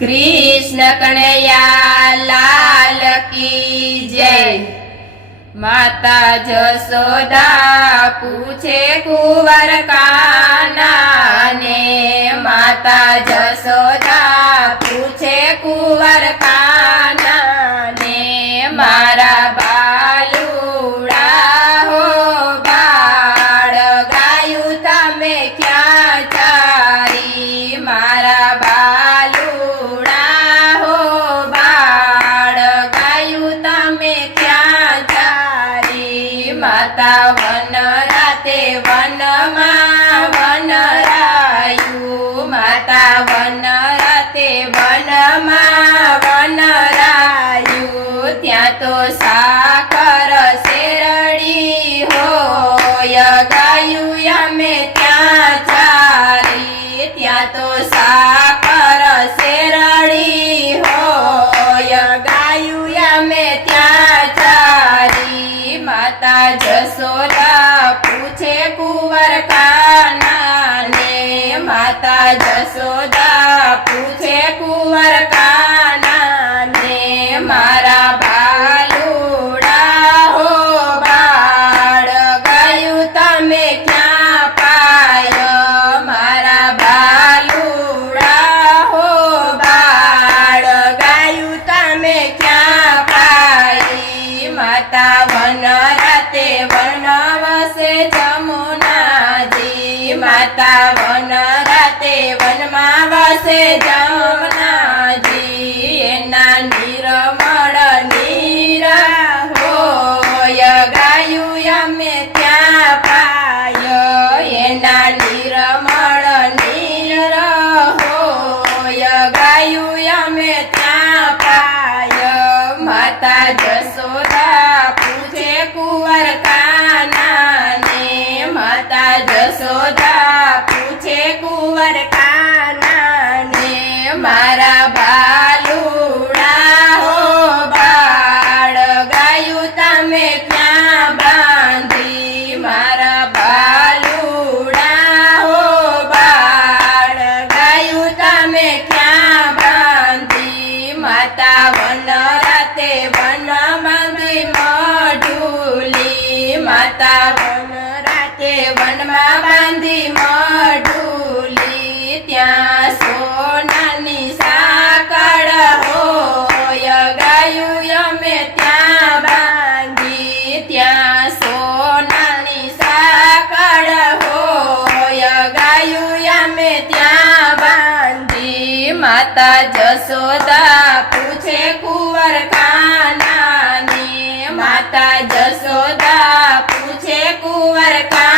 कृष्ण कन्हैया लाल की जय। माता जसोदा पूछे कुंवर कान्हा ने, माता जसोदा पूछे कुंवर कान्हा ने, मारा बालुड़ा हो बाळ गायु तमे क्या चारी, मारा बालुड़ा हो बाळ गायु तमे क्या चारी। माता वन राते वन मां वन रायु, माता वन राते वन मां वन रायु, त्या तो साकर शेरड़ी होय गायु यमे त्या चारी, त्या तो साकर शेरड़ी होय गायु यमे त्या चारी। माता जसोदा पूछे कुंवर कान्हा ने, माता जसोदा पूछे कुंवर कान्हा ने, मारा बालुड़ा हो बाळ गायु तमे क्या पाय, मारा बालुड़ा हो बाळ गायु तमे क्या पाई। माता वन राते वन वसे जमुनाजी, माता वन राते वन मां वसे जमुनाजी, एना निर्मळ नीर होय गायु यमे त्या पाय, एना निर्मळ नीर होय गायु यमे त्या पाय। माता जसोदा पूछे कुंवर कान्हा ने, माता जसोदा पूछे कुंवर कान्हा ने, मारा बालुड़ा हो बाळ गायु तमे क्या बांधी, मारा बालुड़ा हो बाळ गायु तमे क्या बांधी। माता वन राते वन बांधी मढुली, माता वन राते वन मां बांधी मढुली, त्या सोनानी साकळ होय गायु यमे त्या बांधी, त्या सोनानी साकळ होय गायु यमे त्या बांधी। माता जसोदा पूछे कुंवर कान्हा ने, माता जसोदा पूछे कुंवर कान्हा